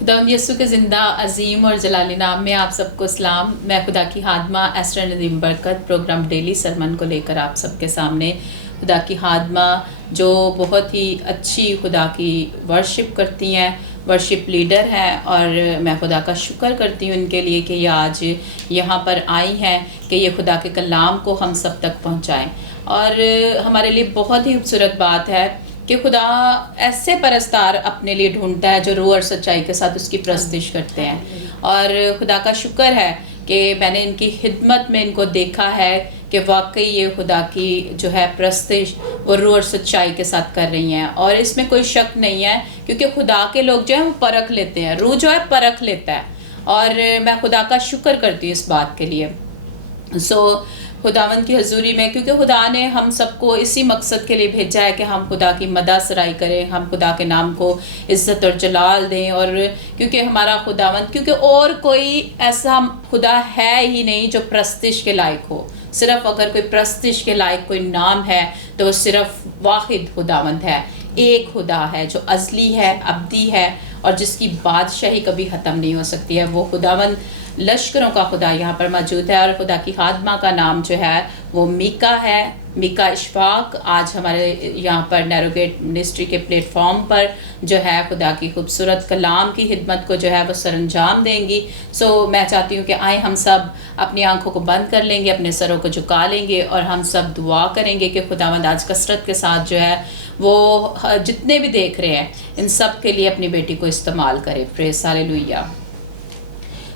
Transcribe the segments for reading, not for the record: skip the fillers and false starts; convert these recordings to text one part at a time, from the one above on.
خداوند یسوع کے زندہ عظیم اور جلالی نام میں آپ سب کو سلام. میں خدا کی خادمہ ایسٹر ندیم برکت پروگرام ڈیلی سرمن کو لے کر آپ سب کے سامنے. خدا کی خادمہ جو بہت ہی اچھی خدا کی ورشپ کرتی ہیں، ورشپ لیڈر ہیں، اور میں خدا کا شکر کرتی ہوں ان کے لیے کہ یہ آج یہاں پر آئی ہیں کہ یہ خدا کے کلام کو ہم سب تک پہنچائیں. اور ہمارے لیے بہت ہی خوبصورت بات ہے کہ خدا ایسے پرستار اپنے لیے ڈھونڈتا ہے جو روح اور سچائی کے ساتھ اس کی پرستش کرتے ہیں. اور خدا کا شکر ہے کہ میں نے ان کی خدمت میں ان کو دیکھا ہے کہ واقعی یہ خدا کی جو ہے پرستش وہ روح اور سچائی کے ساتھ کر رہی ہیں. اور اس میں کوئی شک نہیں ہے کیونکہ خدا کے لوگ جو ہیں وہ پرکھ لیتے ہیں، روح جو ہے پرکھ لیتا ہے. اور میں خدا کا شکر کرتی ہوں اس بات کے لیے. خداوند کی حضوری میں، کیونکہ خدا نے ہم سب کو اسی مقصد کے لیے بھیجا ہے کہ ہم خدا کی مدح سرائی کریں، ہم خدا کے نام کو عزت اور جلال دیں. اور کیونکہ ہمارا خداوند، کیونکہ اور کوئی ایسا خدا ہے ہی نہیں جو پرستش کے لائق ہو. صرف اگر کوئی پرستش کے لائق کوئی نام ہے تو وہ صرف واحد خداوند ہے. ایک خدا ہے جو ازلی ہے، ابدی ہے، اور جس کی بادشاہی کبھی ختم نہیں ہو سکتی ہے. وہ خداوند لشکروں کا خدا یہاں پر موجود ہے. اور خدا کی خادمہ کا نام جو ہے وہ میکا ہے، میکا اشفاق. آج ہمارے یہاں پر نیروگیٹ منسٹری کے پلیٹ فارم پر جو ہے خدا کی خوبصورت کلام کی خدمت کو جو ہے وہ سر انجام دیں گی. میں چاہتی ہوں کہ آئیں ہم سب اپنی آنکھوں کو بند کر لیں گے، اپنے سروں کو جھکا لیں گے، اور ہم سب دعا کریں گے کہ خداوند آج کثرت کے ساتھ جو ہے وہ جتنے بھی دیکھ رہے ہیں ان سب کے لیے اپنی بیٹی کو استعمال کرے. پریز ہاللیلویہ.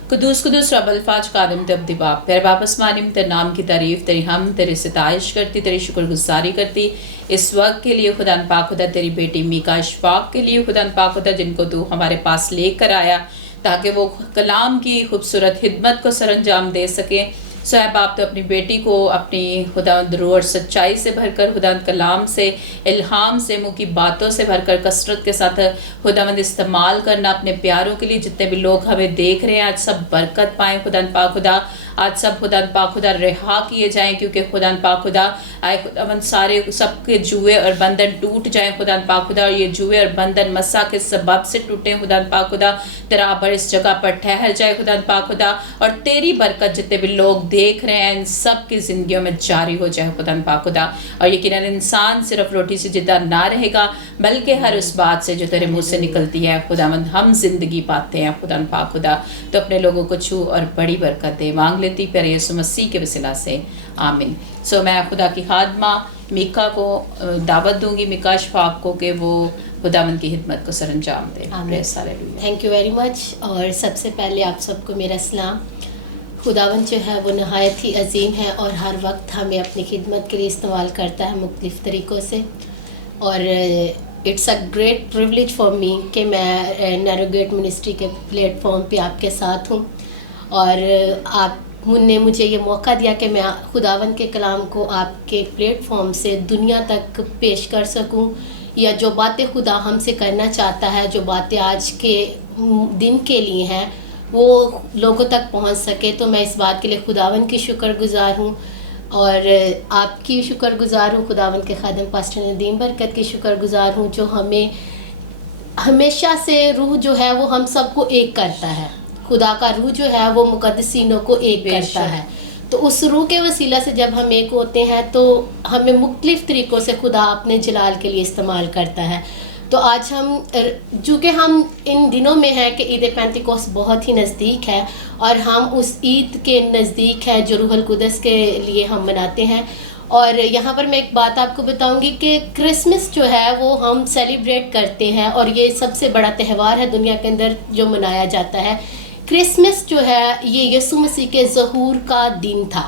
قدوس قدوس رب الفاظ قادم تب باپ پھر واپس مانیم تیرے نام کی تعریف، تیری ہم تیری ستائش کرتی، تیری شکر گزاری کرتی اس وقت کے لیے. خدا پاک خدا تیری بیٹی میکا اشفاق کے لیے خدا پاک خدا جن کو تو ہمارے پاس لے کر آیا تاکہ وہ کلام کی خوبصورت خدمت کو سر انجام دے سکیں. اے باپ تو اپنی بیٹی کو اپنی خدا روح اور سچائی سے بھر کر، خدا کلام سے، الہام سے، منہ کی باتوں سے بھر کر کثرت کے ساتھ خداوند استعمال کرنا اپنے پیاروں کے لیے. جتنے بھی لوگ ہمیں دیکھ رہے ہیں آج سب برکت پائیں. خدا پاک خدا آج سب خدا پاک خدا رہا کیے جائیں، کیونکہ خدا پاک خدا آئے خداوند سارے سب کے جوئے اور بندھن ٹوٹ جائیں. خدا پاک خدا اور یہ جوئے اور بندھن مسا کے سبب سے ٹوٹیں. خدا پاک خدا تیرا آبر اس جگہ پر ٹھہر جائے. خدا پاک خدا اور تیری برکت جتنے بھی لوگ دیکھ رہے ہیں ان سب کی زندگیوں میں جاری ہو جائے. خدا پاک خدا اور یقیناً انسان صرف روٹی سے زندہ نہ رہے گا بلکہ ہر اس بات سے جو تیرے منہ سے نکلتی ہے خداوند ہم زندگی پاتے ہیں. خدا پاک خدا تو اپنے لوگوں کو چھو اور بڑی برکت دے. مانگ لیتی پیارے یسوع مسیح کے وسیلہ سے، آمین. میں خدا کی خادمہ میکا کو دعوت دوں گی، میکا اشفاق کو، کہ وہ خداوند کی خدمت کو سر انجام دے. Thank you very much. اور سب سے پہلے آپ سب کو میرا سلام. خداوند جو ہے وہ نہایت ہی عظیم ہے اور ہر وقت ہمیں اپنی خدمت کے لیے استعمال کرتا ہے مختلف طریقوں سے. اور it's a great privilege for me کہ میں نیروگیٹ منسٹری کے پلیٹ فارم پہ آپ کے ساتھ ہوں، اور آپ نے مجھے یہ موقع دیا کہ میں خداوند کے کلام کو آپ کے پلیٹ فارم سے دنیا تک پیش کر سکوں، یا جو باتیں خدا ہم سے کرنا چاہتا ہے، جو باتیں آج کے دن کے لیے ہیں وہ لوگوں تک پہنچ سکے. تو میں اس بات کے لیے خداوند کی شکر گزار ہوں، اور آپ کی شکر گزار ہوں. خداوند کے خادم پاسٹر ندیم برکت کی شکر گزار ہوں جو ہمیں ہمیشہ سے روح جو ہے وہ ہم سب کو ایک کرتا ہے. خدا کا روح جو ہے وہ مقدسینوں کو ایک کرتا ہے. تو اس روح کے وسیلہ سے جب ہم ایک ہوتے ہیں تو ہمیں مختلف طریقوں سے خدا اپنے جلال کے لیے استعمال کرتا ہے. تو آج ہم چونکہ ہم ان دنوں میں ہیں کہ عید پینتیکوست بہت ہی نزدیک ہے، اور ہم اس عید کے نزدیک ہے جو روح القدس کے لیے ہم مناتے ہیں. اور یہاں پر میں ایک بات آپ کو بتاؤں گی کہ کرسمس جو ہے وہ ہم سیلیبریٹ کرتے ہیں، اور یہ سب سے بڑا تہوار ہے دنیا کے اندر جو منایا جاتا ہے. کرسمس جو ہے یہ یسوع مسیح کے ظہور کا دن تھا.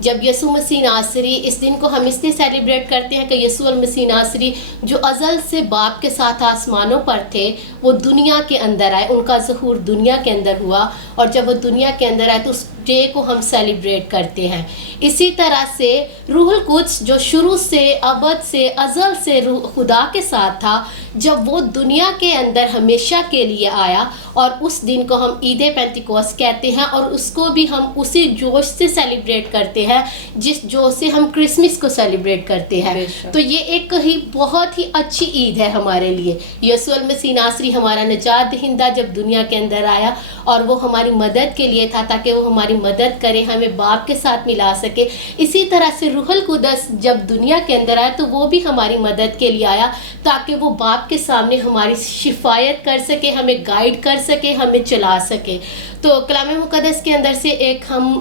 جب یسوع مسیح ناصری، اس دن کو ہم اس لیے سیلیبریٹ کرتے ہیں کہ یسوع المسیح ناصری جو ازل سے باپ کے ساتھ آسمانوں پر تھے وہ دنیا کے اندر آئے، ان کا ظہور دنیا کے اندر ہوا، اور جب وہ دنیا کے اندر آئے تو اس ڈے کو ہم سیلیبریٹ کرتے ہیں. اسی طرح سے روح القدس جو شروع سے ابد سے ازل سے خدا کے ساتھ تھا، جب وہ دنیا کے اندر ہمیشہ کے لیے آیا، اور اس دن کو ہم عید پینتیکوست کہتے ہیں، اور اس کو بھی ہم اسی جوش سے سیلیبریٹ کرتے ہیں جس جوش سے ہم کرسمس کو سیلیبریٹ کرتے ہیں. تو یہ ایک ہی بہت ہی اچھی عید ہے ہمارے لیے. یسوع المسیح ناصری ہمارا نجات دہندہ جب دنیا کے اندر آیا، اور وہ ہماری مدد کے لیے تھا تاکہ وہ ہماری مدد کرے، ہمیں باپ کے ساتھ ملا سکے. اسی طرح سے روح القدس جب دنیا کے اندر آیا تو وہ بھی ہماری مدد کے لیے آیا تاکہ وہ باپ کے سامنے ہماری شفایت کر سکے، ہمیں گائیڈ کر سکے، ہمیں چلا سکے. تو کلام مقدس کے اندر سے ایک ہم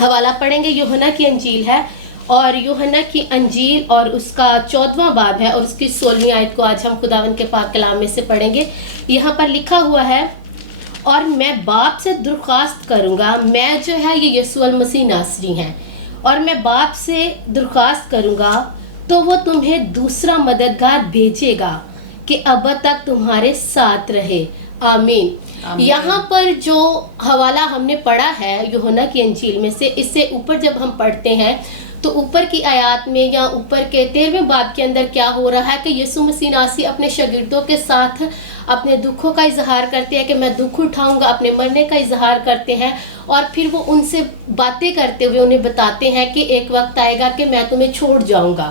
حوالہ پڑھیں گے. یوحنا کی انجیل ہے، اور یوحنا کی انجیل اور اس کا 14واں باب ہے، اور اس کی 16ویں آیت کو آج ہم خداوند کے پاک کلام میں سے پڑھیں گے. یہاں پر لکھا ہوا ہے، اور میں باپ سے درخواست کروں گا. میں جو ہے یہ یسوع المسیح ناصری ہیں، اور میں باپ سے درخواست کروں گا تو وہ تمہیں دوسرا مددگار بھیجے گا کہ ابد تک تمہارے ساتھ رہے. آمین. یہاں پر جو حوالہ ہم نے پڑھا ہے یوحنا کی انجیل میں سے، اس سے اوپر جب ہم پڑھتے ہیں تو اوپر کی آیات میں یا اوپر کے 13ویں باب کے اندر کیا ہو رہا ہے کہ یسوع مسیح ناصری اپنے شاگردوں کے ساتھ اپنے دکھوں کا اظہار کرتے ہیں کہ میں دکھ اٹھاؤں گا، اپنے مرنے کا اظہار کرتے ہیں، اور پھر وہ ان سے باتیں کرتے ہوئے انہیں بتاتے ہیں کہ ایک وقت آئے گا کہ میں تمہیں چھوڑ جاؤں گا.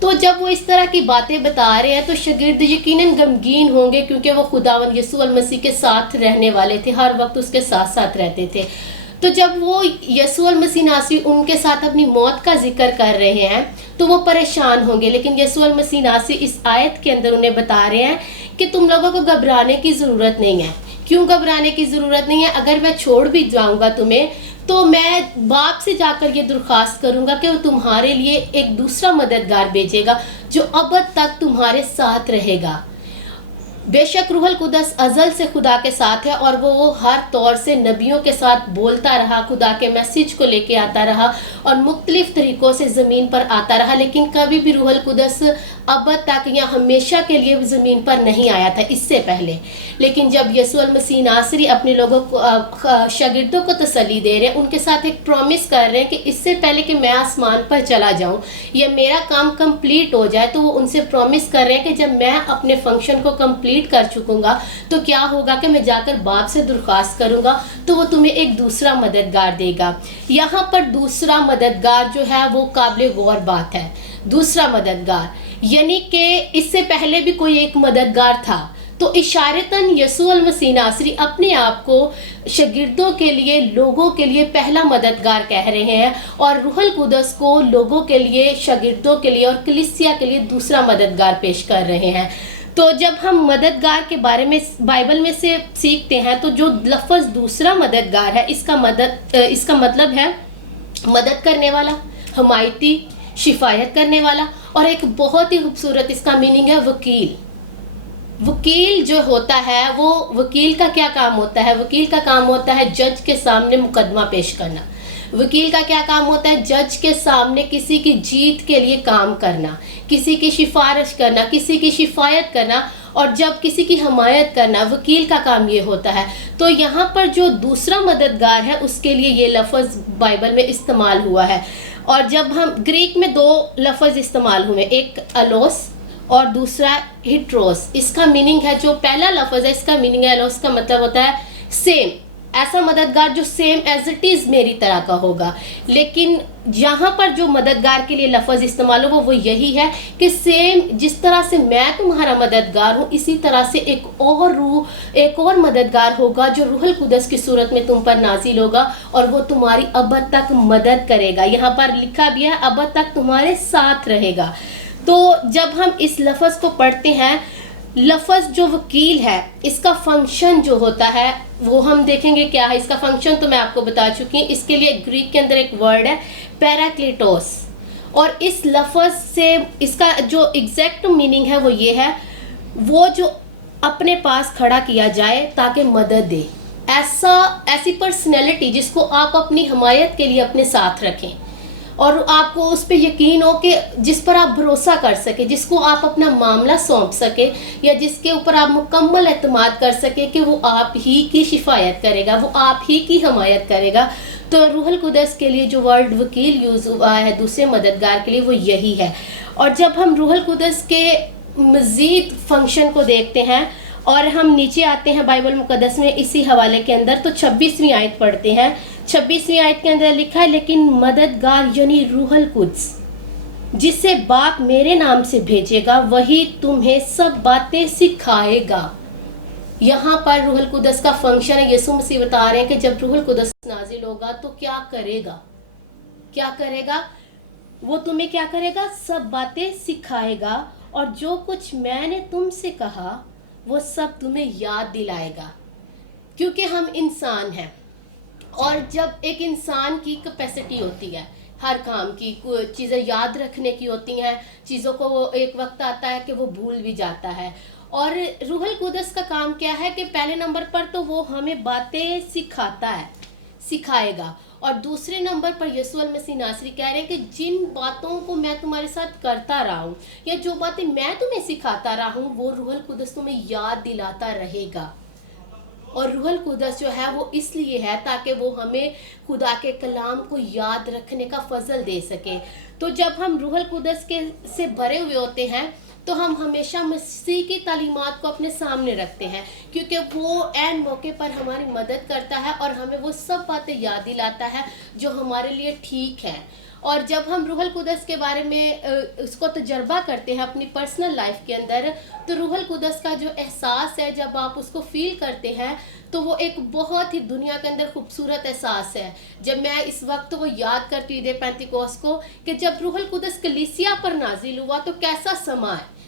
تو جب وہ اس طرح کی باتیں بتا رہے ہیں تو شاگرد یقیناً غمگین ہوں گے، کیونکہ وہ خداوند یسوع المسیح کے ساتھ رہنے والے تھے، ہر وقت اس کے ساتھ ساتھ رہتے تھے. تو جب وہ یسوع المسیح ناصری ان کے ساتھ اپنی موت کا ذکر کر رہے ہیں تو وہ پریشان ہوں گے، لیکن یسوع المسیح ناصری اس آیت کے اندر انہیں بتا رہے ہیں کہ تم لوگوں کو گھبرانے کی ضرورت نہیں ہے. کیوں گھبرانے کی ضرورت نہیں ہے؟ اگر میں چھوڑ بھی جاؤں گا تمہیں تو میں باپ سے جا کر یہ درخواست کروں گا کہ وہ تمہارے لیے ایک دوسرا مددگار بھیجے گا جو ابد تک تمہارے ساتھ رہے گا. بے شک روح القدس ازل سے خدا کے ساتھ ہے، اور وہ ہر طور سے نبیوں کے ساتھ بولتا رہا، خدا کے میسیج کو لے کے آتا رہا اور مختلف طریقوں سے زمین پر آتا رہا، لیکن کبھی بھی روح القدس ابد تک یا ہمیشہ کے لیے زمین پر نہیں آیا تھا اس سے پہلے. لیکن جب یسوع المسیح ناصری اپنے لوگوں کو شاگردوں کو تسلی دے رہے ہیں، ان کے ساتھ ایک پرومس کر رہے ہیں کہ اس سے پہلے کہ میں آسمان پر چلا جاؤں یا میرا کام کمپلیٹ ہو جائے، تو وہ ان سے پرومس کر رہے ہیں کہ جب میں اپنے فنکشن کو کمپلیٹ کر چکوں گا تو کیا ہوگا کہ میں جا کر باپ سے درخواست کروں گا تو وہ تمہیں ایک دوسرا مددگار دے گا. یہاں پر دوسرا مددگار جو ہے وہ قابل غور بات ہے. دوسرا مددگار یعنی کہ اس سے پہلے بھی کوئی ایک مددگار تھا، تو اشارتاً یسوع المسیح ناصری اپنے آپ کو شاگردوں کے لیے، لوگوں کے لیے پہلا مددگار کہہ رہے ہیں، اور روح القدس کو لوگوں کے لیے، شاگردوں کے لیے اور کلیسیا کے لیے دوسرا مددگار پیش کر رہے ہیں. تو جب ہم مددگار کے بارے میں بائبل میں سے سیکھتے ہیں تو جو لفظ دوسرا مددگار ہے اس کا مطلب ہے مدد کرنے والا، حمایتی، شفایت کرنے والا، اور ایک بہت ہی خوبصورت اس کا میننگ ہے وکیل. وکیل جو ہوتا ہے، وہ وکیل کا کیا کام ہوتا ہے؟ وکیل کا کام ہوتا ہے جج کے سامنے مقدمہ پیش کرنا. وکیل کا کیا کام ہوتا ہے؟ جج کے سامنے کسی کی جیت کے لیے کام کرنا، کسی کی سفارش کرنا، کسی کی شفایت کرنا، اور جب کسی کی حمایت کرنا. وکیل کا کام یہ ہوتا ہے. تو یہاں پر جو دوسرا مددگار ہے اس کے لیے یہ لفظ بائبل میں استعمال ہوا ہے. اور جب ہم گریک میں دو لفظ استعمال ہوئے، ایک الوس اور دوسرا ہٹروس. اس کا میننگ ہے، جو پہلا لفظ ہے اس کا میننگ ہے الوس، کا مطلب ہوتا ہے سیم، ایسا مددگار جو سیم ایز اٹ از میری طرح کا ہوگا. لیکن یہاں پر جو مددگار کے لیے لفظ استعمال ہو وہ یہی ہے کہ سیم جس طرح سے میں تمہارا مددگار ہوں، اسی طرح سے ایک اور مددگار ہوگا جو روح القدس کی صورت میں تم پر نازل ہوگا، اور وہ تمہاری ابد تک مدد کرے گا. یہاں پر لکھا بھی ہے ابد تک تمہارے ساتھ رہے گا. تو جب ہم اس لفظ کو پڑھتے ہیں، لفظ جو وکیل ہے اس کا فنکشن جو ہوتا ہے وہ ہم دیکھیں گے کیا ہے. اس کا فنکشن تو میں آپ کو بتا چکی ہوں. اس کے لیے گریک کے اندر ایک ورڈ ہے پیراکلیٹوس، اور اس لفظ سے اس کا جو ایگزیکٹ میننگ ہے وہ یہ ہے، وہ جو اپنے پاس کھڑا کیا جائے تاکہ مدد دے. ایسی پرسنالٹی جس کو آپ اپنی حمایت کے لیے اپنے ساتھ رکھیں، اور آپ کو اس پہ یقین ہو کہ جس پر آپ بھروسہ کر سکے، جس کو آپ اپنا معاملہ سونپ سکے، یا جس کے اوپر آپ مکمل اعتماد کر سکے کہ وہ آپ ہی کی شفایت کرے گا، وہ آپ ہی کی حمایت کرے گا. تو روح القدس کے لیے جو ورڈ وکیل یوز ہوا ہے دوسرے مددگار کے لیے وہ یہی ہے. اور جب ہم روح القدس کے مزید فنکشن کو دیکھتے ہیں اور ہم نیچے آتے ہیں بائبل مقدس میں اسی حوالے کے اندر، تو 26ویں آیت پڑھتے ہیں. 26ویں آیت کے اندر لکھا ہے لیکن مددگار یعنی روح القدس جسے باپ میرے نام سے بھیجے گا وہی تمہیں سب باتیں سکھائے گا. یہاں پر روح القدس کا فنکشن ہے. یسوع مسیح بتا رہے ہیں کہ جب روح القدس نازل ہوگا تو کیا کرے گا، کیا کرے گا؟ وہ تمہیں کیا کرے گا؟ سب باتیں سکھائے گا اور جو کچھ میں نے تم سے کہا وہ سب تمہیں یاد دلائے گا. کیونکہ ہم انسان ہیں اور جب ایک انسان کی کیپیسٹی ہوتی ہے ہر کام کی، چیزیں یاد رکھنے کی ہوتی ہیں، چیزوں کو وہ ایک وقت آتا ہے کہ وہ بھول بھی جاتا ہے. اور روح القدس کا کام کیا ہے کہ پہلے نمبر پر تو وہ ہمیں باتیں سکھاتا ہے، سکھائے گا. اور دوسرے نمبر پر یسوع المسیح ناصری کہہ رہے ہیں کہ جن باتوں کو میں تمہارے ساتھ کرتا رہا ہوں یا جو باتیں میں تمہیں سکھاتا رہا ہوں وہ روح القدس تمہیں یاد دلاتا رہے گا. اور روح القدس جو ہے وہ اس لیے ہے تاکہ وہ ہمیں خدا کے کلام کو یاد رکھنے کا فضل دے سکے. تو جب ہم روح القدس کے سے بھرے ہوئے ہوتے ہیں تو ہم ہمیشہ مسیح کی تعلیمات کو اپنے سامنے رکھتے ہیں، کیونکہ وہ عین موقع پر ہماری مدد کرتا ہے اور ہمیں وہ سب باتیں یاد دلاتا ہے جو ہمارے لیے ٹھیک ہے. اور جب ہم روح القدس کے بارے میں اس کو تجربہ کرتے ہیں اپنی پرسنل لائف کے اندر، تو روح القدس کا جو احساس ہے جب آپ اس کو فیل کرتے ہیں تو وہ ایک بہت ہی دنیا کے اندر خوبصورت احساس ہے. جب میں اس وقت وہ یاد کرتی ہوں عید پینتیکوست کو کہ جب روح القدس کلیسیا پر نازل ہوا تو کیسا سما ہے.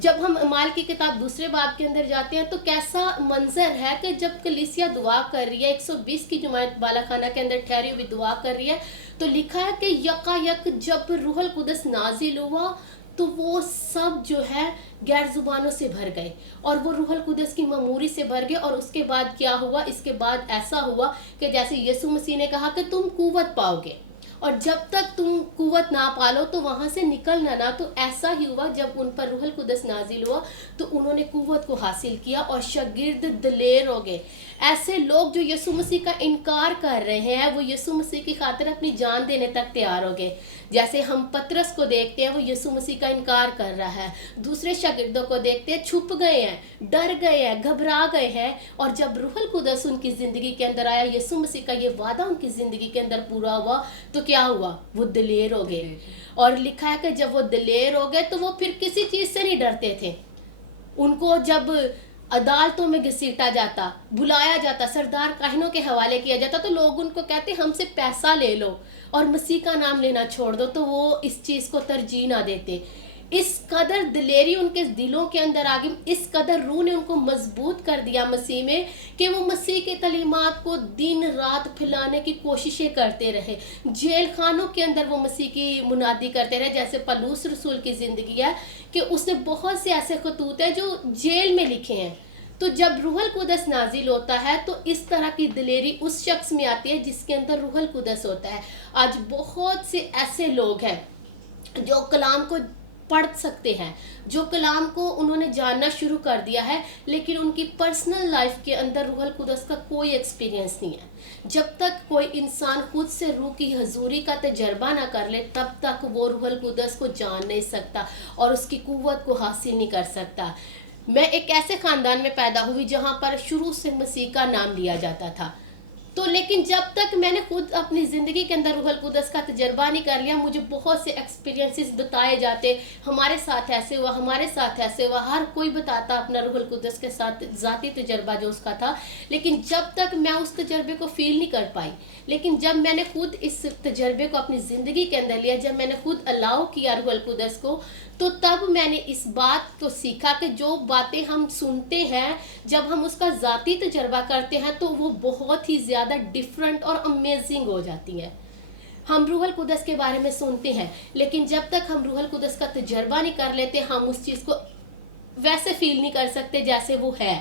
جب ہم اعمال کی کتاب دوسرے باب کے اندر جاتے ہیں تو کیسا منظر ہے کہ جب کلیسیا دعا کر رہی ہے، 120 کی جماعت بالا خانہ کے اندر ٹھہری ہوئی دعا کر رہی ہے، تو لکھا ہے کہ یکا یک جب روح القدس نازل ہوا تو وہ سب جو ہے غیر زبانوں سے بھر گئے اور وہ روح القدس کی معموری سے بھر گئے. اور اس کے بعد کیا ہوا؟ اس کے بعد ایسا ہوا کہ جیسے یسوع مسیح نے کہا کہ تم قوت پاؤ گے اور جب تک تم قوت نہ پالو تو وہاں سے نکلنا نہ. تو ایسا ہی ہوا جب ان پر روح القدس نازل ہوا تو انہوں نے قوت کو حاصل کیا اور شاگرد دلیر ہو گئے. ایسے لوگ جو یسوع مسیح کا انکار کر رہے ہیں وہ یسوع مسیح کی خاطر اپنی جان دینے تک تیار ہو گئے. جیسے ہم پطرس کو دیکھتے ہیں وہ یسوع مسیح کا انکار کر رہا ہے، دوسرے شاگردوں کو دیکھتے ہیں چھپ گئے ہیں، ڈر گئے ہیں، گھبرا گئے ہیں. اور جب روح القدس ان کی زندگی کے اندر آیا، یسوع مسیح کا یہ وعدہ ان کی زندگی کے اندر پورا ہوا تو کیا ہوا؟ وہ دلیر ہو گئے. اور لکھا ہے کہ جب وہ دلیر ہو گئے تو وہ پھر کسی چیز سے نہیں ڈرتے تھے. ان کو جب عدالتوں میں گھسیٹا جاتا، بلایا جاتا، سردار کاہنوں کے حوالے کیا جاتا تو لوگ ان کو کہتے ہم سے پیسہ لے لو اور مسیح کا نام لینا چھوڑ دو، تو وہ اس چیز کو ترجیح نہ دیتے. اس قدر دلیری ان کے دلوں کے اندر آ گئی، اس قدر روح نے ان کو مضبوط کر دیا مسیح میں کہ وہ مسیح کے تعلیمات کو دن رات پھیلانے کی کوششیں کرتے رہے. جیل خانوں کے اندر وہ مسیح کی منادی کرتے رہے. جیسے پولس رسول کی زندگی ہے کہ اس نے بہت سے ایسے خطوط ہیں جو جیل میں لکھے ہیں. تو جب روح القدس نازل ہوتا ہے تو اس طرح کی دلیری اس شخص میں آتی ہے جس کے اندر روح القدس ہوتا ہے. آج بہت سے ایسے لوگ ہیں جو کلام کو پڑھ سکتے ہیں، جو کلام کو انہوں نے جاننا شروع کر دیا ہے، لیکن ان کی پرسنل لائف کے اندر روح القدس کا کوئی ایکسپیرینس نہیں ہے. جب تک کوئی انسان خود سے روح کی حضوری کا تجربہ نہ کر لے تب تک وہ روح القدس کو جان نہیں سکتا اور اس کی قوت کو حاصل نہیں کر سکتا. میں ایک ایسے خاندان میں پیدا ہوئی جہاں پر شروع سے مسیح کا نام لیا جاتا تھا، تو لیکن جب تک میں نے خود اپنی زندگی کے اندر روح القدس کا تجربہ نہیں کر لیا، مجھے بہت سے ایکسپیرینسز بتائے جاتے، ہمارے ساتھ ایسے ہوا، ہمارے ساتھ ایسے ہوا، ہر کوئی بتاتا اپنا روح القدس کے ساتھ ذاتی تجربہ جو اس کا تھا. لیکن جب تک میں اس تجربے کو فیل نہیں کر پائی، لیکن جب میں نے خود اس تجربے کو اپنی زندگی کے اندر لیا، جب میں نے خود الاؤ کیا روح القدس کو، تو تب میں نے اس بات کو سیکھا کہ جو باتیں ہم سنتے ہیں جب ہم اس کا ذاتی تجربہ کرتے ہیں تو وہ بہت ہی زیادہ ڈیفرنٹ اور امیزنگ ہو جاتی ہیں. ہم روح القدس کے بارے میں سنتے ہیں لیکن جب تک ہم روح القدس کا تجربہ نہیں کر لیتے ہم اس چیز کو ویسے فیل نہیں کر سکتے جیسے وہ ہے.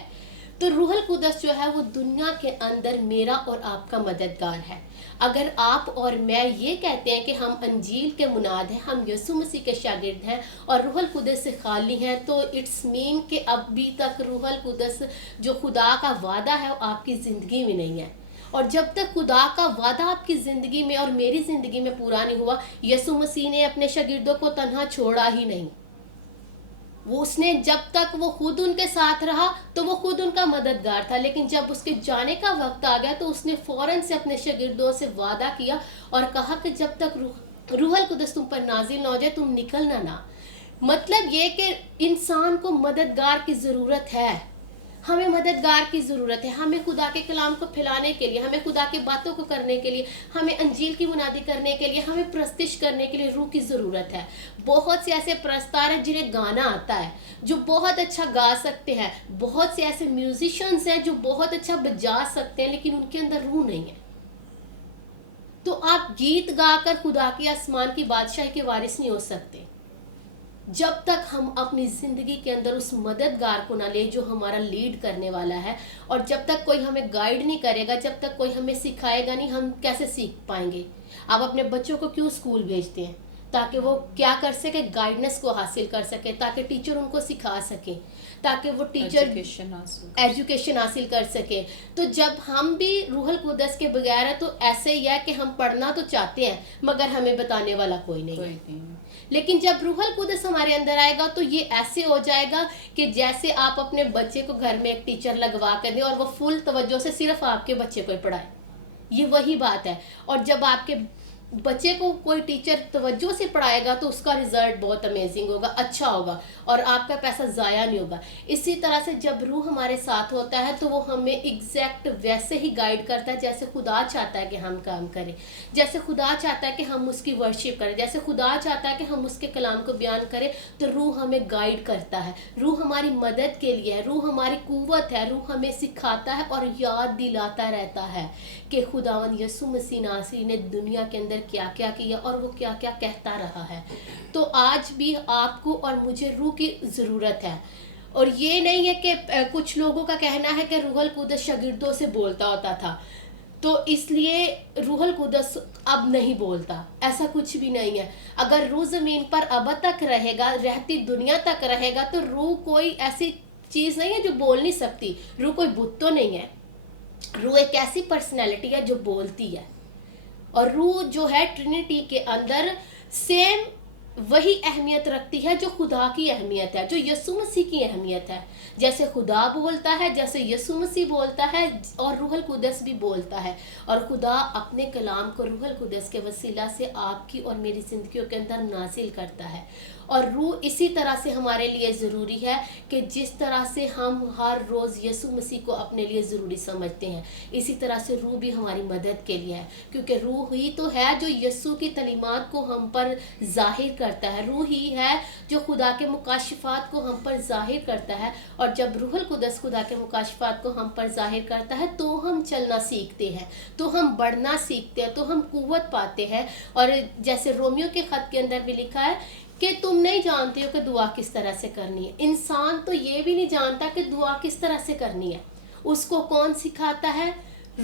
تو روح القدس جو ہے وہ دنیا کے اندر میرا اور آپ کا مددگار ہے. اگر آپ اور میں یہ کہتے ہیں کہ ہم انجیل کے مناد ہیں، ہم یسوع مسیح کے شاگرد ہیں اور روح القدس سے خالی ہیں، تو اٹس مین کہ ابھی تک روح القدس جو خدا کا وعدہ ہے وہ آپ کی زندگی میں نہیں ہے. اور جب تک خدا کا وعدہ آپ کی زندگی میں اور میری زندگی میں پورا نہیں ہوا، یسوع مسیح نے اپنے شاگردوں کو تنہا چھوڑا ہی نہیں. وہ اس نے جب تک وہ خود ان کے ساتھ رہا تو وہ خود ان کا مددگار تھا، لیکن جب اس کے جانے کا وقت آ گیا تو اس نے فوراً سے اپنے شاگردوں سے وعدہ کیا اور کہا کہ جب تک روح القدس تم پر نازل نہ ہو جائے تم نکلنا نہ. مطلب یہ کہ انسان کو مددگار کی ضرورت ہے، ہمیں مددگار کی ضرورت ہے. ہمیں خدا کے کلام کو پھیلانے کے لیے، ہمیں خدا کی باتوں کو کرنے کے لیے، ہمیں انجیل کی منادی کرنے کے لیے، ہمیں پرستش کرنے کے لیے روح کی ضرورت ہے. بہت سے ایسے پرستار ہیں جنہیں گانا آتا ہے، جو بہت اچھا گا سکتے ہیں. بہت سے ایسے میوزیشینز ہیں جو بہت اچھا بجا سکتے ہیں، لیکن ان کے اندر روح نہیں ہے. تو آپ گیت گا کر خدا کی آسمان کی بادشاہی کے وارث نہیں ہو سکتے جب تک ہم اپنی زندگی کے اندر اس مددگار کو نہ لیں جو ہمارا لیڈ کرنے والا ہے. اور جب تک کوئی ہمیں گائیڈ نہیں کرے گا، جب تک کوئی ہمیں سکھائے گا نہیں، ہم کیسے سیکھ پائیں گے؟ آپ اپنے بچوں کو کیوں اسکول بھیجتے ہیں؟ تاکہ وہ کیا کر سکے، گائیڈنس کو حاصل کر سکے، تاکہ ٹیچر ان کو سکھا سکے، تاکہ وہ ٹیچر ایجوکیشن حاصل کر سکے. تو جب ہم بھی روح القدس کے بغیر ہیں تو ایسے ہی ہے کہ ہم پڑھنا تو چاہتے ہیں مگر ہمیں بتانے والا کوئی نہیں. لیکن جب روح القدس ہمارے اندر آئے گا تو یہ ایسے ہو جائے گا کہ جیسے آپ اپنے بچے کو گھر میں ایک ٹیچر لگوا کر دیں اور وہ فل توجہ سے صرف آپ کے بچے کو ہی پڑھائے. یہ وہی بات ہے. اور جب آپ کے بچے کو کوئی ٹیچر توجہ سے پڑھائے گا تو اس کا رزلٹ بہت امیزنگ ہوگا، اچھا ہوگا، اور آپ کا پیسہ ضائع نہیں ہوگا. اسی طرح سے جب روح ہمارے ساتھ ہوتا ہے تو وہ ہمیں ایگزیکٹ ویسے ہی گائیڈ کرتا ہے جیسے خدا چاہتا ہے کہ ہم کام کریں، جیسے خدا چاہتا ہے کہ ہم اس کی ورشپ کریں، جیسے خدا چاہتا ہے کہ ہم اس کے کلام کو بیان کریں. تو روح ہمیں گائیڈ کرتا ہے، روح ہماری مدد کے لیے ہے، روح ہماری قوت ہے، روح ہمیں سکھاتا ہے اور یاد دلاتا رہتا ہے کہ خداوند یسوع مسیح ناصری نے دنیا کے اندر کیا کیا کیا اور وہ کیا کیا کہتا رہا ہے. تو آج بھی آپ کو اور مجھے روح کی ضرورت ہے. اور یہ نہیں ہے کہ کچھ لوگوں کا کہنا ہے کہ روح القدس شاگردوں سے بولتا ہوتا تھا تو اس لیے روح القدس اب نہیں بولتا. ایسا کچھ بھی نہیں ہے. اگر روح زمین پر ابد تک رہے گا، رہتی دنیا تک رہے گا، تو روح کوئی ایسی چیز نہیں ہے جو بول نہیں سکتی. روح کوئی بت تو نہیں ہے. روح ایک ایسی پرسنالٹی ہے جو بولتی ہے. اور روح جو ہے ٹرینٹی کے اندر سیم وہی اہمیت رکھتی ہے جو خدا کی اہمیت ہے، جو یسوع مسیح کی اہمیت ہے. جیسے خدا بولتا ہے، جیسے یسوع مسیح بولتا ہے، اور روح القدس بھی بولتا ہے. اور خدا اپنے کلام کو روح القدس کے وسیلہ سے آپ کی اور میری زندگیوں کے اندر نازل کرتا ہے. اور روح اسی طرح سے ہمارے لیے ضروری ہے کہ جس طرح سے ہم ہر روز یسوع مسیح کو اپنے لیے ضروری سمجھتے ہیں، اسی طرح سے روح بھی ہماری مدد کے لیے ہے. کیونکہ روح ہی تو ہے جو یسوع کی تعلیمات کو ہم پر ظاہر کرتا ہے. روح ہی ہے جو خدا کے مکاشفات کو ہم پر ظاہر کرتا ہے. اور جب روح القدس خدا کے مکاشفات کو ہم پر ظاہر کرتا ہے تو ہم چلنا سیکھتے ہیں، تو ہم بڑھنا سیکھتے ہیں، تو ہم قوت پاتے ہیں. اور جیسے رومیو کے خط کے اندر بھی لکھا ہے کہ تم نہیں جانتے ہو کہ دعا کس طرح سے کرنی ہے. انسان تو یہ بھی نہیں جانتا کہ دعا کس طرح سے کرنی ہے. اس کو کون سکھاتا ہے؟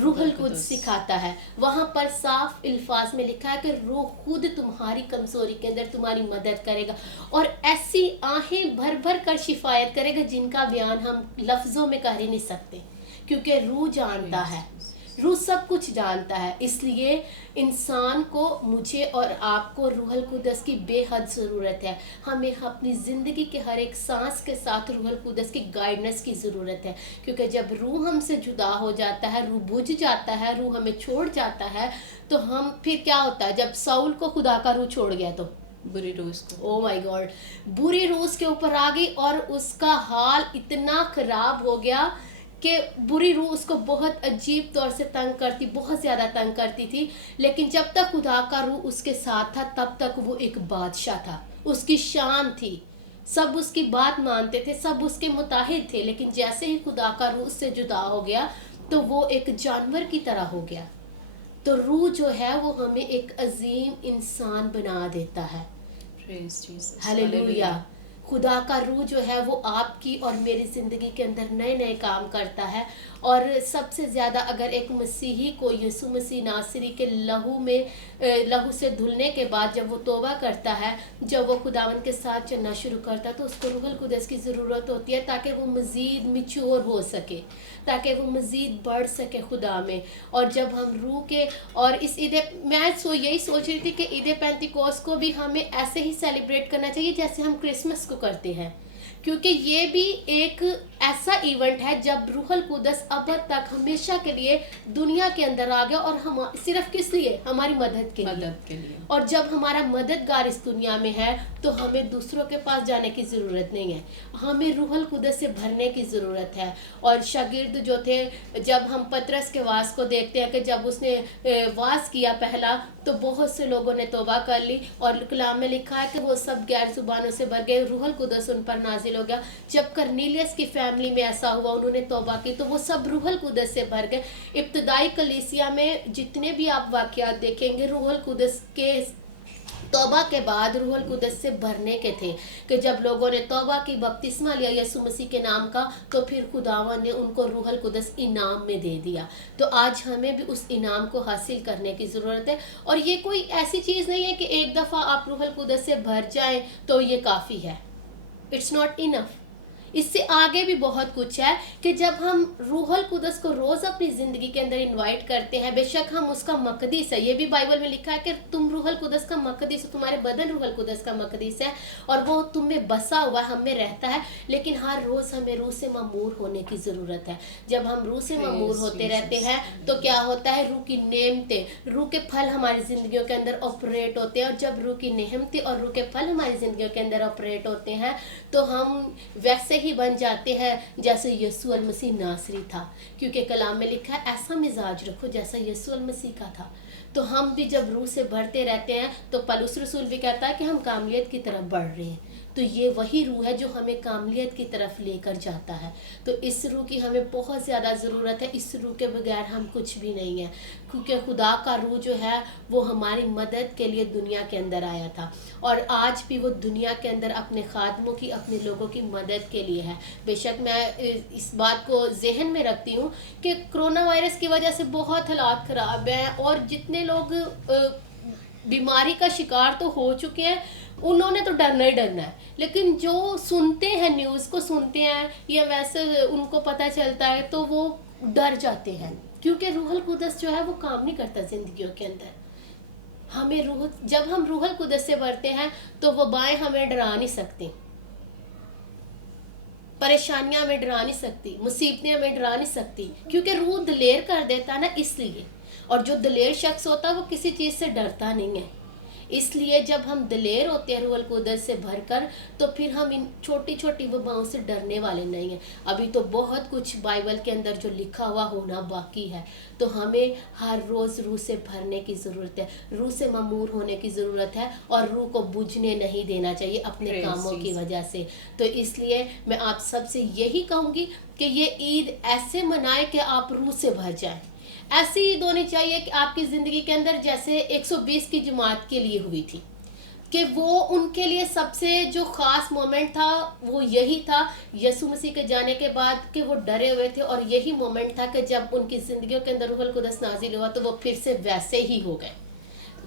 روح القدس سکھاتا ہے. وہاں پر صاف الفاظ میں لکھا ہے کہ روح خود تمہاری کمزوری کے اندر تمہاری مدد کرے گا اور ایسی آہیں بھر بھر کر شفایت کرے گا جن کا بیان ہم لفظوں میں کر ہی نہیں سکتے. کیونکہ روح جانتا ہے، روح سب کچھ جانتا ہے. اس لیے انسان کو، مجھے اور آپ کو روح القدس کی بے حد ضرورت ہے. ہمیں اپنی زندگی کے ہر ایک سانس کے ساتھ روح القدس کی گائیڈنس کی ضرورت ہے. کیونکہ جب روح ہم سے جدا ہو جاتا ہے، روح بجھ جاتا ہے، روح ہمیں چھوڑ جاتا ہے، تو ہم پھر کیا ہوتا ہے؟ جب ساؤل کو خدا کا روح چھوڑ گیا تو بری روح کو، او مائی گاڈ، بری روح کے اوپر آ گئی اور اس کا حال اتنا خراب ہو گیا کہ بری روح اس کو بہت عجیب طور سے تنگ کرتی، بہت زیادہ تنگ کرتی تھی. لیکن جب تک خدا کا روح اس کے ساتھ تھا تب تک وہ ایک بادشاہ تھا. اس کی شان تھی، سب اس کی بات مانتے تھے، سب اس کے متحد تھے. لیکن جیسے ہی خدا کا روح اس سے جدا ہو گیا تو وہ ایک جانور کی طرح ہو گیا. تو روح جو ہے وہ ہمیں ایک عظیم انسان بنا دیتا ہے. ہاللیلویا. خدا کا روح جو ہے وہ آپ کی اور میری زندگی کے اندر نئے نئے کام کرتا ہے. اور سب سے زیادہ اگر ایک مسیحی کو یسوع مسیح ناصری کے لہو سے دھلنے کے بعد جب وہ توبہ کرتا ہے, جب وہ خداوند کے ساتھ چلنا شروع کرتا ہے, تو اس کو روح القدس کی ضرورت ہوتی ہے تاکہ وہ مزید میچور ہو سکے, تاکہ وہ مزید بڑھ سکے خدا میں. اور جب ہم روح کے اور اس عید, میں یہی سوچ رہی تھی کہ عید پینتیکوس کو بھی ہمیں ایسے ہی سیلیبریٹ کرنا چاہیے جیسے ہم کرسمس کو کرتے ہیں, کیونکہ یہ بھی ایک ایسا ایونٹ ہے جب روح القدس ابد تک ہمیشہ کے لیے دنیا کے اندر آ گیا, اور ہم صرف کس لیے, ہماری مدد کے لیے. اور جب ہمارا مددگار اس دنیا میں ہے تو ہمیں دوسروں کے پاس جانے کی ضرورت نہیں ہے, ہمیں روح القدس سے بھرنے کی ضرورت ہے. اور شاگرد جو تھے, جب ہم پطرس کے واعظ کو دیکھتے ہیں کہ جب اس نے واعظ کیا پہلا تو بہت سے لوگوں نے توبہ کر لی, اور کلام میں لکھا ہے کہ وہ سب غیر زبانوں سے بھر گئے, روح القدس ان پر نازل ہو گیا. جب کرنیلیس کی فیملی میں ایسا ہوا, انہوں نے توبہ کی تو وہ سب روح القدس سے بھر گئے. ابتدائی کلیسیا میں جتنے بھی آپ واقعات دیکھیں گے روح القدس کے توبہ کے بعد روح القدس سے بھرنے کے تھے, کہ جب لوگوں نے توبہ کی, بپتسمہ لیا یسوع مسیح کے نام کا, تو پھر خداوند نے ان کو روح القدس انعام میں دے دیا. تو آج ہمیں بھی اس انعام کو حاصل کرنے کی ضرورت ہے. اور یہ کوئی ایسی چیز نہیں ہے کہ ایک دفعہ آپ روح القدس سے بھر جائیں تو یہ کافی ہے. It's not enough. اس سے آگے بھی بہت کچھ ہے کہ جب ہم روح القدس کو روز اپنی زندگی کے اندر انوائٹ کرتے ہیں, بے شک ہم اس کا مقدس ہے, یہ بھی بائبل میں لکھا ہے کہ تم روح القدس کا مقدس ہو, تمہارے بدن روح القدس کا مقدس ہے اور وہ تم میں بسا ہوا ہم میں رہتا ہے. لیکن ہر روز ہمیں روح سے مامور ہونے کی ضرورت ہے. جب ہم روح سے مامور ہوتے رہتے ہیں تو کیا ہوتا ہے, روح کی نعمتیں, روح کے پھل ہماری زندگیوں کے اندر آپریٹ ہوتے ہیں. اور جب روح کی نعمتیں اور روح کے پھل ہماری زندگیوں کے اندر آپریٹ ہوتے ہیں تو ہم ویسے ہی بن جاتے ہیں جیسے یسوع المسیح ناصری تھا, کیونکہ کلام میں لکھا ہے ایسا مزاج رکھو جیسا یسوع المسیح کا تھا. تو ہم بھی جب روح سے بڑھتے رہتے ہیں تو پولس رسول بھی کہتا ہے کہ ہم کاملیت کی طرف بڑھ رہے ہیں. تو یہ وہی روح ہے جو ہمیں کاملیت کی طرف لے کر جاتا ہے. تو اس روح کی ہمیں بہت زیادہ ضرورت ہے. اس روح کے بغیر ہم کچھ بھی نہیں ہیں, کیونکہ خدا کا روح جو ہے وہ ہماری مدد کے لیے دنیا کے اندر آیا تھا, اور آج بھی وہ دنیا کے اندر اپنے خادموں کی, اپنے لوگوں کی مدد کے لیے ہے. بے شک میں اس بات کو ذہن میں رکھتی ہوں کہ کرونا وائرس کی وجہ سے بہت حالات خراب ہیں, اور جتنے لوگ بیماری کا شکار تو ہو چکے ہیں انہوں نے تو ڈرنا ہی ڈرنا ہے. لیکن جو سنتے ہیں, نیوز کو سنتے ہیں یا ویسے ان کو پتہ چلتا ہے تو وہ ڈر جاتے ہیں, کیونکہ روح القدس جو ہے وہ کام نہیں کرتا زندگیوں کے اندر. ہمیں جب ہم روح القدس سے بھرتے ہیں تو وہ بائیں ہمیں ڈرا نہیں سکتی, پریشانیاں ہمیں ڈرا نہیں سکتی, مصیبتیں ہمیں ڈرا نہیں سکتی, کیونکہ روح دلیر کر دیتا ہے نا, اس لیے. اور جو دلیر شخص ہوتا ہے وہ کسی چیز سے ڈرتا نہیں ہے. اس لیے جب ہم دلیر ہوتے ہیں روح القدس سے بھر کر تو پھر ہم ان چھوٹی چھوٹی وباؤں سے ڈرنے والے نہیں ہیں. ابھی تو بہت کچھ بائبل کے اندر جو لکھا ہوا ہونا باقی ہے, تو ہمیں ہر روز روح سے بھرنے کی ضرورت ہے, روح سے مامور ہونے کی ضرورت ہے, اور روح کو بجھنے نہیں دینا چاہیے اپنے کاموں کی وجہ سے. تو اس لیے میں آپ سب سے یہی کہوں گی کہ یہ عید ایسے منائے کہ آپ روح سے بھر جائیں. ایسی عید ہونی چاہیے کہ آپ کی زندگی کے اندر جیسے 120 کی جماعت کے لیے ہوئی تھی, کہ وہ ان کے لیے سب سے جو خاص مومنٹ تھا وہ یہی تھا یسوع مسیح کے جانے کے بعد کہ وہ ڈرے ہوئے تھے, اور یہی مومنٹ تھا کہ جب ان کی زندگیوں کے اندر روح القدس نازل ہوا تو وہ پھر سے ویسے ہی ہو گئے,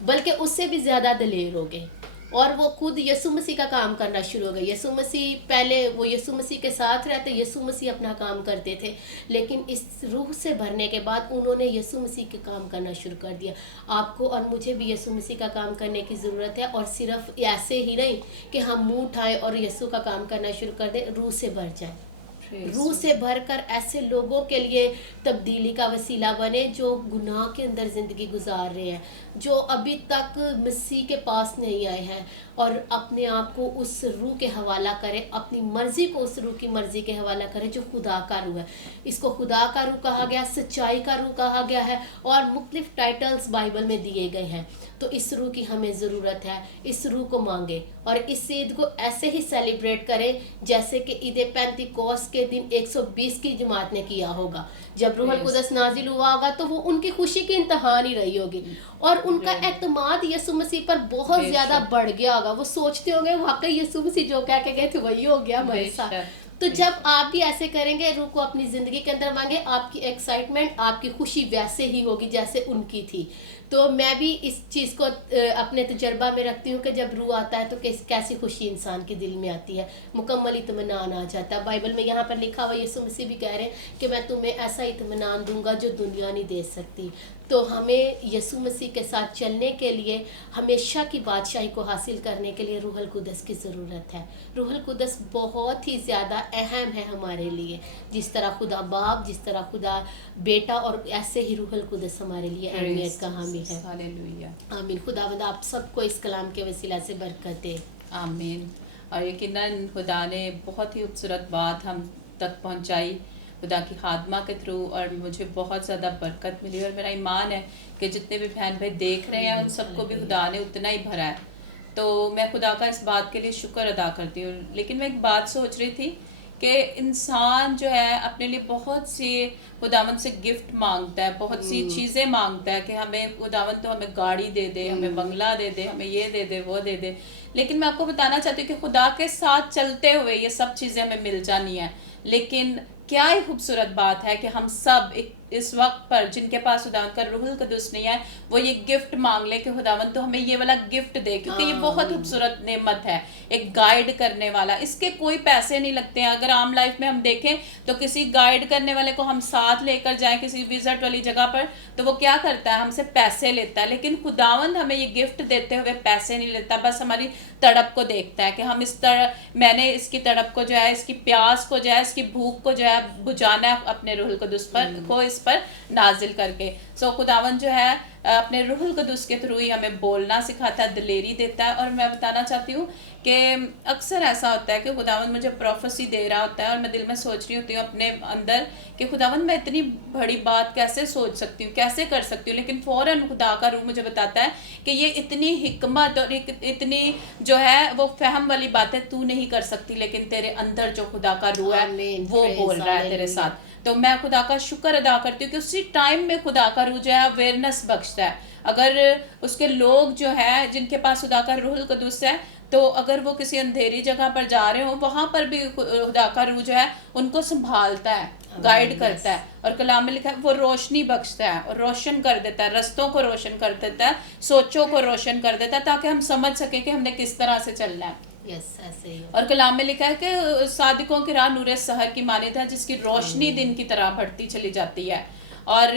بلکہ اس سے بھی زیادہ دلیر ہو گئے, اور وہ خود یسوع مسیح کا کام کرنا شروع ہو گئے. یسوع مسیح پہلے وہ یسوع مسیح کے ساتھ رہتے, یسوع مسیح اپنا کام کرتے تھے, لیکن اس روح سے بھرنے کے بعد انہوں نے یسوع مسیح کے کام کرنا شروع کر دیا. آپ کو اور مجھے بھی یسوع مسیح کا کام کرنے کی ضرورت ہے, اور صرف ایسے ہی نہیں کہ ہم منہ اٹھائیں اور یسوع کا کام کرنا شروع کر دیں, روح سے بھر جائیں. روح سے بھر کر ایسے لوگوں کے لیے تبدیلی کا وسیلہ بنے جو گناہ کے اندر زندگی گزار رہے ہیں, جو ابھی تک مسیح کے پاس نہیں آئے ہیں, اور اپنے آپ کو اس روح کے حوالہ کرے, اپنی مرضی کو اس روح کی مرضی کے حوالہ کرے جو خدا کا روح ہے. اس کو خدا کا روح کہا گیا, سچائی کا روح کہا گیا ہے, اور مختلف ٹائٹلز بائبل میں دیے گئے ہیں. تو اس روح کی ہمیں ضرورت ہے, اس روح کو مانگے, اور اس عید کو ایسے ہی سیلیبریٹ کریں جیسے کہ عید پینتیکوس کے دن 120 کی جماعت نے کیا ہوگا. جب روح القدس نازل ہوا ہوگا تو وہ ان کی خوشی کی انتہا نہیں رہی ہوگی, اور ان کا اعتماد یسوع مسیح پر بہت زیادہ بڑھ گیا ہوگا. وہ سوچتے ہوں گے واقعی یسوع مسیح جو کہہ کے گئے تھے وہی ہو گیا ہمارے ساتھ. تو جب آپ بھی ایسے کریں گے, روح کو اپنی زندگی کے اندر مانگے, آپ کی ایکسائٹمنٹ, آپ کی خوشی ویسے ہی ہوگی جیسے ان کی تھی. تو میں بھی اس چیز کو اپنے تجربہ میں رکھتی ہوں کہ جب روح آتا ہے تو کیسی خوشی انسان کے دل میں آتی ہے, مکمل اطمینان آ جاتا ہے. بائبل میں یہاں پر لکھا ہوا یسوع مسیح بھی کہہ رہے ہیں کہ میں تمہیں ایسا اطمینان دوں گا جو دنیا نہیں دے سکتی. تو ہمیں یسوع مسیح کے ساتھ چلنے کے لیے, ہمیشہ کی بادشاہی کو حاصل کرنے کے لیے روح القدس کی ضرورت ہے. روح القدس بہت ہی زیادہ اہم ہے ہمارے لیے, جس طرح خدا باپ, جس طرح خدا بیٹا, اور ایسے ہی روح القدس ہمارے لیے اہمیت کا حامل ہے. آمین. خداوند آپ سب کو اس کلام کے وسیلہ سے برکت دے. آمین. اور یقیناً خدا نے بہت ہی خوبصورت بات ہم تک پہنچائی خدا کی خادمہ کے تھرو, اور مجھے بہت زیادہ برکت ملی, اور میرا ایمان ہے کہ جتنے بھی بہن بھائی دیکھ رہے ہیں ان سب کو بھی خدا نے اتنا ہی بھرا ہے. تو میں خدا کا اس بات کے لیے شکر ادا کرتی ہوں. لیکن میں ایک بات سوچ رہی تھی کہ انسان جو ہے اپنے لیے بہت سی خداوند سے گفٹ مانگتا ہے, بہت سی چیزیں مانگتا ہے کہ ہمیں خداوند تو ہمیں گاڑی دے دے, ہمیں بنگلہ دے دے, ہمیں یہ دے دے, وہ دے دے. لیکن میں آپ کو بتانا چاہتی ہوں کہ خدا کے ساتھ چلتے ہوئے یہ سب چیزیں ہمیں مل جانی ہیں. لیکن کیا ہی خوبصورت بات ہے کہ ہم سب اس وقت پر جن کے پاس خداوند کا روح القدس نہیں ہے وہ یہ گفٹ مانگ لے کہ خداوند تو ہمیں یہ والا گفٹ دے, کیونکہ یہ بہت خوبصورت نعمت ہے, ایک گائیڈ کرنے والا. اس کے کوئی پیسے نہیں لگتے ہیں. اگر عام لائف میں ہم دیکھیں تو کسی گائیڈ کرنے والے کو ہم ساتھ لے کر جائیں کسی وزٹ والی جگہ پر تو وہ کیا کرتا ہے, ہم سے پیسے لیتا ہے. لیکن خداوند ہمیں یہ گفٹ دیتے ہوئے پیسے نہیں لیتا, بس ہماری تڑپ کو دیکھتا ہے کہ ہم میں نے اس کی تڑپ کو جو ہے, اس کی پیاس کو جو ہے, اس کی بھوک کو جو ہے بجھانا ہے اپنے روح القدس پر کو اس پر نازل کر کے. سو خداوند جو ہے اپنے روح القدس کے تھرو ہی ہمیں بولنا سکھاتا ہے, دلیری دیتا ہے. اور میں بتانا چاہتی ہوں کہ اکثر ایسا ہوتا ہے کہ خداوند مجھے پروفیسی دے رہا ہوتا ہے اور میں دل میں سوچ رہی ہوتی ہوں اپنے اندر کہ خداوند میں اتنی بڑی بات کیسے سوچ سکتی ہوں, کیسے کر سکتی ہوں, لیکن فوراً خدا کا روح مجھے بتاتا ہے کہ یہ اتنی حکمت اور اتنی جو ہے وہ فہم والی باتیں تو نہیں کر سکتی, لیکن تیرے اندر جو خدا کا روح ہے وہ بول رہا ہے تیرے ساتھ. تو میں خدا کا شکر ادا کرتی ہوں کہ اسی ٹائم میں خدا کا روح جو ہے اویئرنیس بخشتا ہے. اگر اس کے لوگ جو ہے جن کے پاس خدا کا روح القدس ہے تو اگر وہ کسی اندھیری جگہ پر جا رہے ہوں وہاں پر بھی خدا کا روح جو ہے ان کو سنبھالتا ہے, گائیڈ کرتا ہے. اور کلام میں لکھا ہے وہ روشنی بخشتا ہے اور روشن کر دیتا ہے, رستوں کو روشن کر دیتا ہے, سوچوں کو روشن کر دیتا ہے, تاکہ ہم سمجھ سکیں کہ ہم نے کس طرح سے چلنا ہے. اور کلام میں لکھا ہے کہ صادقوں کی راہ نور سحر کی مانند ہے, جس کی روشنی دن کی طرح بڑھتی چلی جاتی ہے. اور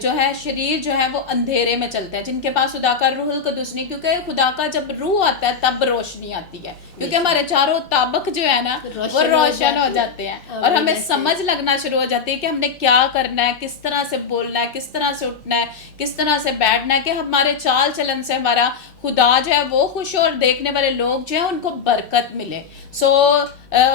جو ہے شریر جو ہے وہ اندھیرے میں چلتے ہیں جن کے پاس خدا کا روح القدس نہیں, کیونکہ خدا کا جب روح آتا ہے تب روشنی آتی ہے, کیونکہ ہمارے چاروں طابق جو ہے نا وہ روشن ہو جاتے ہیں, اور ہمیں سمجھ لگنا شروع ہو جاتی ہے کہ ہم نے کیا کرنا ہے, کس طرح سے بولنا ہے, کس طرح سے اٹھنا ہے, کس طرح سے بیٹھنا ہے, کہ ہمارے چال چلن سے ہمارا خدا جو ہے وہ خوش ہو اور دیکھنے والے لوگ جو ہیں ان کو برکت ملے. سو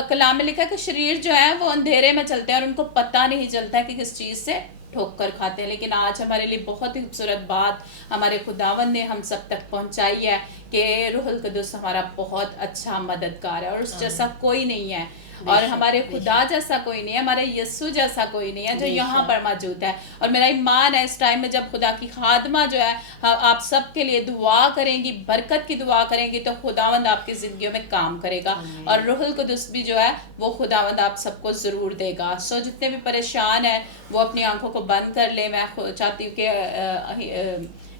کلام میں لکھا ہے کہ شریر جو ہے وہ اندھیرے میں چلتے ہیں اور ان کو پتہ نہیں چلتا ہے کہ کس چیز سے ٹھوکر کھاتے ہیں. لیکن آج ہمارے لیے بہت ہی خوبصورت بات ہمارے خداوند نے ہم سب تک پہنچائی ہے کہ روح القدس ہمارا بہت اچھا مددگار ہے, اور اس جیسا کوئی نہیں ہے, اور ہمارے خدا جیسا کوئی نہیں ہے, ہمارے یسوع جیسا کوئی نہیں ہے جو یہاں پر موجود ہے. اور میرا ایمان ہے اس ٹائم میں جب خدا کی خادمہ جو ہے آپ سب کے لیے دعا کریں گی, برکت کی دعا کریں گی, تو خداوند آپ کی زندگیوں میں کام کرے گا, اور روح القدس بھی جو ہے وہ خداوند آپ سب کو ضرور دے گا. سو جتنے بھی پریشان ہیں وہ اپنی آنکھوں کو بند کر لیں. میں چاہتی ہوں کہ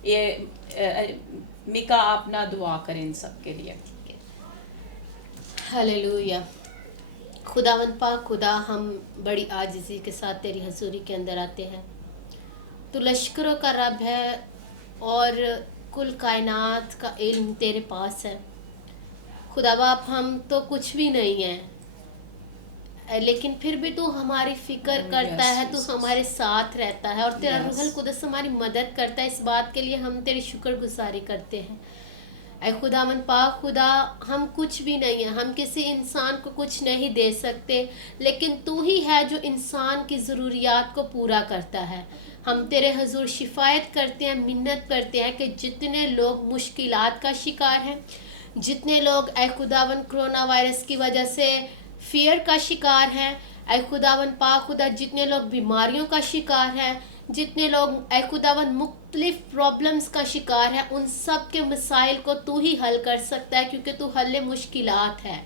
یہ میکا آپ نہ دعا کریں ان سب کے لیے. ہلیلویا. خداوند پاک خدا, ہم بڑی عاجزی کے ساتھ تیری حضوری کے اندر آتے ہیں. تو لشکروں کا رب ہے اور کل کائنات کا علم تیرے پاس ہے. خدا باپ ہم تو کچھ بھی نہیں ہیں, لیکن پھر بھی تو ہماری فکر کرتا ہے, تو ہمارے ساتھ رہتا ہے, اور تیرا روح القدس ہماری مدد کرتا ہے. اس بات کے لیے ہم تیری شکر گزاری کرتے ہیں. اے خداوند پاک خدا, ہم کچھ بھی نہیں ہیں, ہم کسی انسان کو کچھ نہیں دے سکتے, لیکن تو ہی ہے جو انسان کی ضروریات کو پورا کرتا ہے. ہم تیرے حضور شفایت کرتے ہیں, منت کرتے ہیں کہ جتنے لوگ مشکلات کا شکار ہیں, جتنے لوگ اے خداون کرونا وائرس کی وجہ سے فیئر کا شکار ہیں، اے خداون پاک خدا جتنے لوگ بیماریوں کا شکار ہیں، جتنے لوگ اے خداون مختلف پرابلمز کا شکار ہیں، ان سب کے مسائل کو تو ہی حل کر سکتا ہے، کیونکہ تو حل مشکلات ہے۔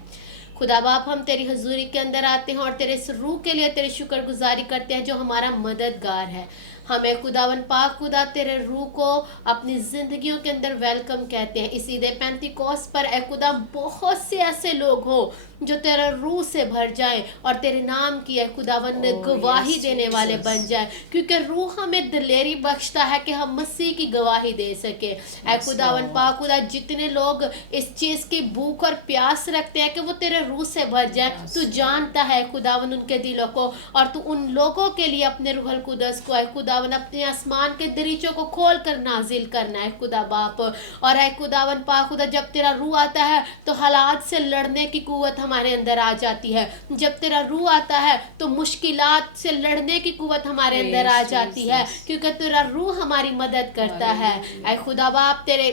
خدا باپ ہم تیری حضوری کے اندر آتے ہیں اور تیرے اس روح کے لیے تیری شکر گزاری کرتے ہیں جو ہمارا مددگار ہے۔ ہمیں خداون پاک خدا تیرے روح کو اپنی زندگیوں کے اندر ویلکم کہتے ہیں۔ اس عید پینتیکوست پر اے خدا بہت سے ایسے لوگ ہوں جو تیرے روح سے بھر جائیں اور تیرے نام کی اے خداون گواہی دینے والے بن جائیں، کیونکہ روح ہمیں دلیری بخشتا ہے کہ ہم مسیح کی گواہی دے سکیں۔ اے خداون پاک خدا جتنے لوگ اس چیز کی بھوک اور پیاس رکھتے ہیں کہ وہ تیرے روح سے بھر جائیں، تو جانتا ہے خداون ان کے دلوں کو، اور تو ان لوگوں کے لیے اپنے روح القدس کو اے خداون اپنے آسمان کے دریچوں کو کھول کر نازل کرنا ہے خدا باپ۔ اور اے خداون پاک خدا جب تیرا روح آتا ہے تو حالات سے لڑنے کی قوت ہمارے اندر آ جاتی ہے، جب تیرا روح آتا ہے تو مشکلات سے لڑنے کی قوت ہمارے اندر آ جاتی ہے، کیونکہ تیرا روح ہماری مدد کرتا ہے۔ اے خدا باپ تیرے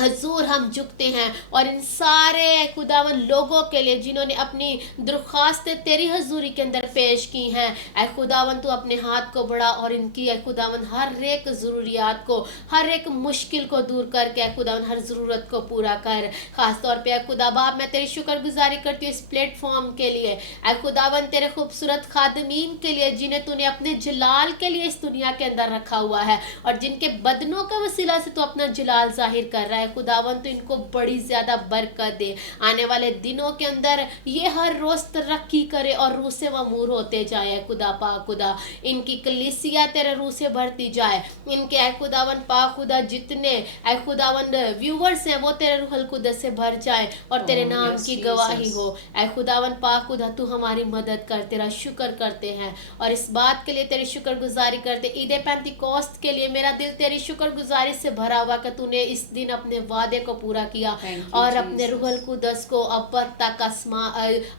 حضور ہم جھکتے ہیں اور ان سارے خداون لوگوں کے لیے جنہوں نے اپنی درخواستیں تیری حضوری کے اندر پیش کی ہیں، اے خداون تو اپنے ہاتھ کو بڑھا اور ان کی اے خداون ہر ایک ضروریات کو، ہر ایک مشکل کو دور کر کے اے خداون ہر ضرورت کو پورا کر۔ خاص طور پہ اے خدا باپ میں تیری شکر گزاری کرتی ہوں اس پلیٹ فارم کے لیے، اے خداون تیرے خوبصورت خادمین کے لیے جنہیں تو نے اپنے جلال کے لیے اس دنیا کے اندر رکھا ہوا ہے اور جن کے بدنوں کا وسیلہ سے تو اپنا جلال ظاہر کر رہا ہے۔ خداون تو ان کو بڑی زیادہ برکت دے، آنے والے دنوں کے اندر یہ ہر روز ترقی کرے اور روح سے مامور ہوتے جائے۔ خدا پاک خدا ان کی کلیسیا تیرے روح سے بڑھتی جائے، ان کے اے خداون پاک خدا جتنے اے خداون ویورز ہیں وہ تیرے روح القدس سے بھر جائے اور تیرے نام کی گواہی ہو۔ اے خداون پاک خدا تو ہماری مدد کر، تیرا شکر کرتے ہیں اور اس بات کے لیے تیری شکر گزاری کرتے، عید پینتیکوست کے لیے میرا دل تیری شکر گزاری سے بھرا ہوا کہ تو نے اس دن اپنے وعدے کو پورا کیا اور اپنے روح القدس کو ابد تک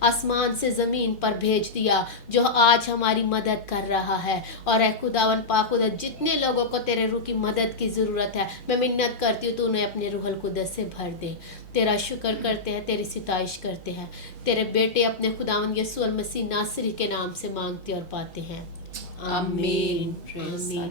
آسمان سے زمین پر بھیج دیا، جو آج ہماری مدد کر رہا ہے۔ اور اے خداون پاک خدا جتنے لوگوں کو تیرے روح کی مدد کی ضرورت ہے، میں منت کرتی ہوں تو انہیں اپنے روح القدس سے بھر دے۔ تیرا شکر کرتے ہیں، تیری ستائش کرتے ہیں، تیرے بیٹے اپنے خداون یسوع المسیح ناصری کے نام سے مانگتے اور پاتے ہیں، آمین۔ آمین۔